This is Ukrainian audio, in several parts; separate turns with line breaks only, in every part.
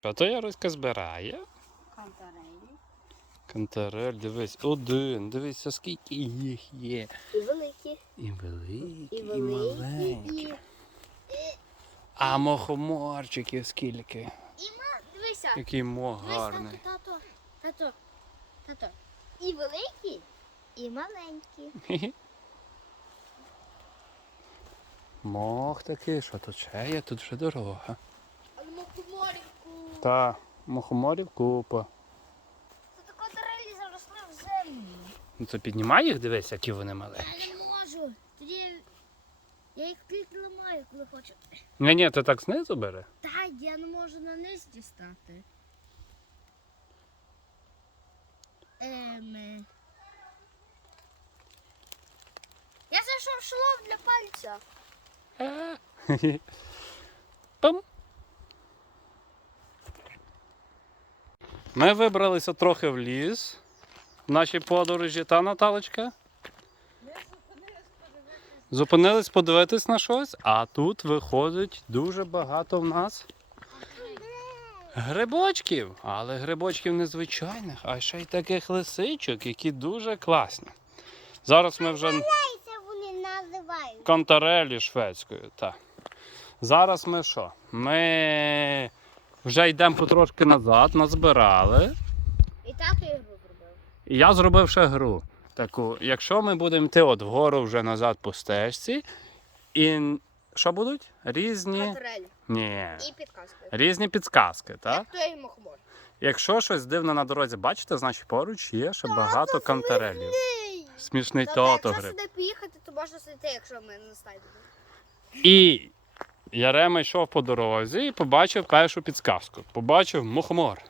А то Яруська збирає.
Канtarелі.
Канtarель, дивись, один. Дивися, скільки їх є.
І великі.
І великі,
І
і
великі,
маленькі. А мухоморчиків скільки.
Дивися.
Який мох гарний.
Тато. І великі, і маленькі.
Мох такий, що тут ще є, тут вже дорога.
Але мухоморівку.
Та, мухоморів купа.
Це тако тарелі заросли в землю.
Ну то піднімай їх, дивись, які вони маленькі.
Я не можу. Тоді я їх тільки ламаю, коли хочу.
Ні, ти так знизу бери.
Так, я не можу на низ дістати. Я знайшов шолом для пальця.
Пам. Ми вибралися трохи в ліс в нашій подорожі, та Наталочка? Зупинились подивитись на щось, а тут виходить дуже багато в нас грибочків. Але грибочків незвичайних, а ще й таких лисичок, які дуже класні. Зараз ми вже...
Це вони називають.
Кантарелі шведською, так. Зараз ми що? Ми вже йдемо потрошки назад, назбирали.
І тато ігру зробив.
І я зробив ще гру. Таку, якщо ми будемо йти от вгору вже назад по стежці, і що будуть? Різні...
Канtarелі.
Ні.
І підказки.
Різні підказки, так?
Як той мухомор.
Якщо щось дивне на дорозі бачите, значить поруч є ще багато кантарелів. Смішний
Тобто,
тото
якщо
гриб.
сюди поїхати, то можна сидіти, якщо ми не знайдемо.
І Ярема йшов по дорозі і побачив першу підсказку. Побачив мухомор.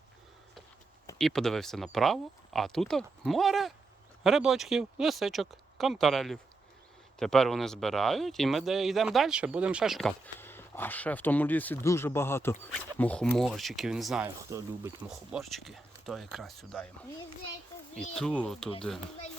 І подивився направо, а тут море грибочків, лисичок, кантарелів. Тепер вони збирають і ми йдемо далі, будемо ще шукати. А ще в тому лісі дуже багато мухоморчиків. Не знаю, хто любить мухоморчики, то якраз сюди йому. І тут один.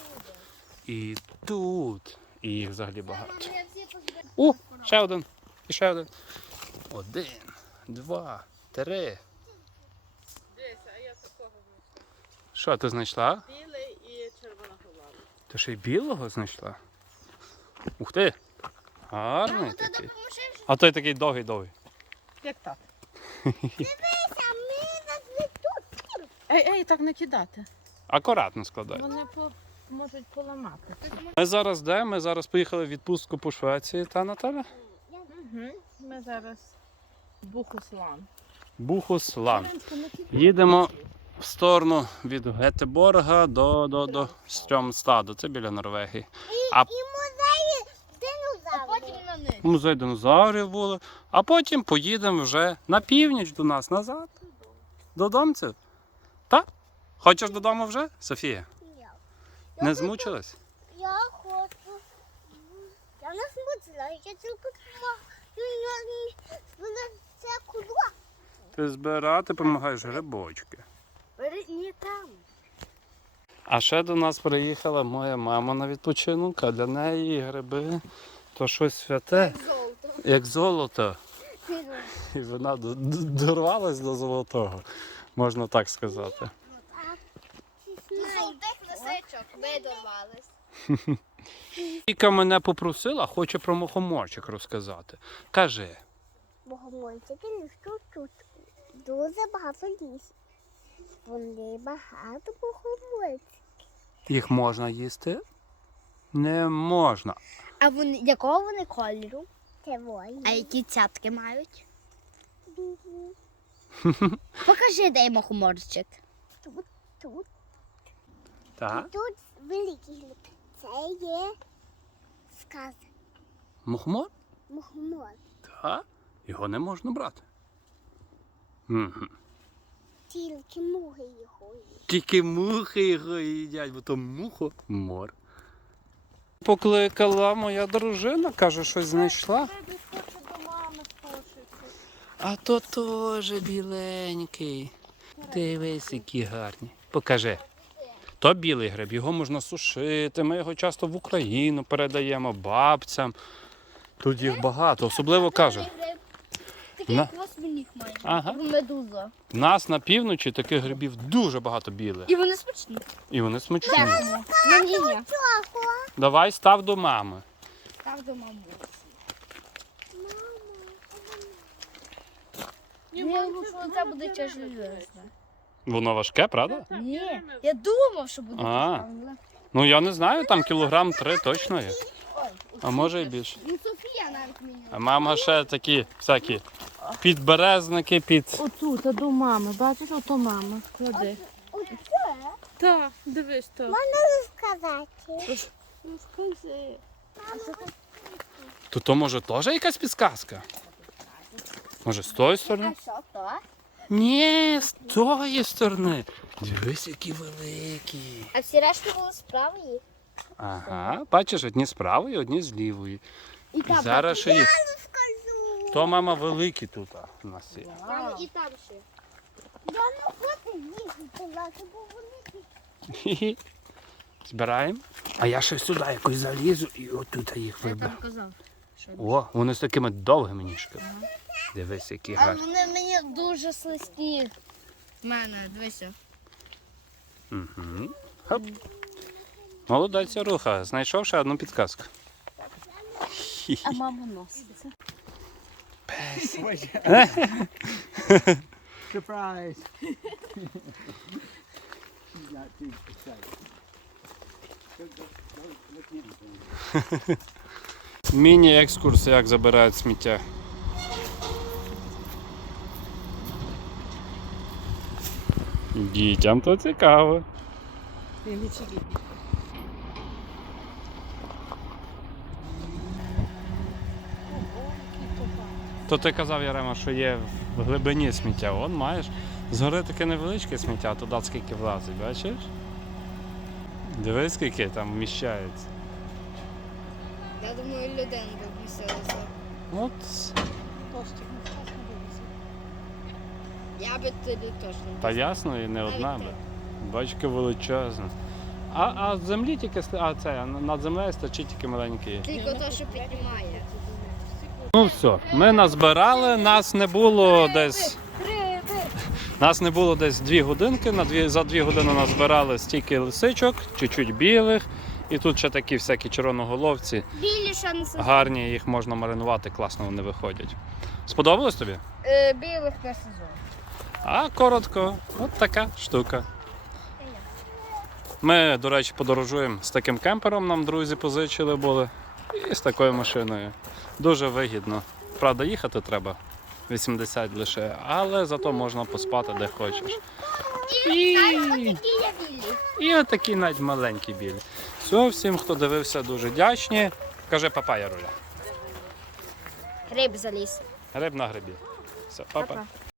І тут. І їх взагалі багато. О, ще один. І ще один. 1, 2, 3.
Дивися, а я такого знайшла.
Що ти знайшла?
Білий і червоного лаву.
Ти ще й білого знайшла? Ух ти! Гарний такий. А той такий довгий-довгий.
Як так?
Дивися, ми нас тут.
Ей, так не кидати.
Акуратно складай.
Вони можуть поламати.
Ми зараз де? Ми зараз поїхали в відпустку по Швеції, та Наталя?
Угу. Ми зараз Бухуслан.
Бухуслан. Їдемо в сторону від Гетеборга до Стрьомстаду. Це біля Норвегії.
І музеї динозаврів. А потім на них.
Музей динозаврів були. А потім поїдемо вже на північ до нас назад. Додомців. Так? Хочеш додому вже, Софія? Не змучилась?
Я хочу. Я не змучила, я тільки це куди?
Ти збирати допомагаєш грибочки.
Не там.
А ще до нас приїхала моя мама на відпочинок, а для неї гриби то щось святе,
Золото.
як золото. І вона дорвалась до золотого, можна так сказати.
Золотих лисичок ми дорвались.
Віка мене попросила, хоче про мухоморчик розказати. Кажи.
Богомольчики листуть тут. Дуже багато лісів. Вони багато богомольців.
Їх можна їсти? Не можна.
А вони якого вони кольору? Червоні. А які цятки мають? Покажи, де мухоморчик. Тут.
Так?
Тут великий гриб. Це є сказ.
Мухомор?
Мухомор.
Так. Його не можна брати. Угу.
Тільки мухи його їдять.
Тільки мухи його їдять, бо то мухомор. Покликала моя дружина, каже, щось знайшла. А то теж біленький. Дивись, які гарні. Покажи. То білий гриб, його можна сушити, ми його часто в Україну передаємо бабцям. Тут їх багато, особливо кажу.
такий
На.
як восьминіг майже.
Ага.
Медуза.
У нас на півночі таких грибів дуже багато білих.
І вони смачні.
І вони смачні.
Мені ні.
Давай став до мами.
Так до мамусі. Я думав, що це буде тяжелезне.
Воно важке, правда?
Ні, я думав, що буде
А.
тяжелезне.
Ну я не знаю, там кілограм 3 точно є. А може і більше.
Ну, Софія навіть мені.
А мама ще такі всякі підберезники, під.
Отут, а до мами. Бачиш, ото мама. Клади. Так, дивись то.
Сказати.
Ну скажи.
То може теж якась підсказка? Може з тої сторони?
А що то?
Ні, з тої сторони. Дивись, які великі.
А всі решти були справи.
Ага, бачиш, одні з правої, одні з лівої.
І
І
там.
зараз ще їх.
скажу.
То мама великі тут у нас є.
І там ще. Я не хочу їхати, бо вони
Хі-хі. Збираємо. А я ще сюди якось залізу і отут їх виберу.
казав.
О, вони з такими довгими ніжками. Дивись, які
А
гарні.
вони мені дуже слизькі. В мене, дивися.
Угу. Хоп. Молодець, руха. Знайшов ще одну підказку.
А мама носиться.
Surprise! She's not too excited.
Міні-екскурс, як забирають сміття. Дітям то цікаво. То ти казав, Ярема, що є в глибині сміття. Вон маєш. Згори таке невеличке сміття, а туди скільки влазить, бачиш? Дивись, скільки там вміщається.
Я думаю, людина би вмістилася.
От.
Я би туди теж не
Та ясно, і не одна
Навіть
би.
ти.
Бачки величезна. А з землі тільки над землею стачить тільки маленький.
Тільки то, що піднімає.
Ну все, ми назбирали, нас не було десь. Нас не було десь 2 годинки. За 2 години назбирали стільки лисичок, чуть-чуть білих. І тут ще такі всякі червоноголовці.
Білі шанси.
Гарні, їх можна маринувати, класно вони виходять. Сподобалось тобі?
Білих не сезон.
А коротко, от така штука. Ми, до речі, подорожуємо з таким кемпером, нам друзі позичили були, і з такою машиною. Дуже вигідно. Правда, їхати треба 80 лише, але зато можна поспати де хочеш. І отакі навіть маленькі білі. Все, всім, хто дивився, дуже вдячні. Кажи папа, Яруля.
Риб заліз.
Риб на грибі. Все, папа.
Па-па.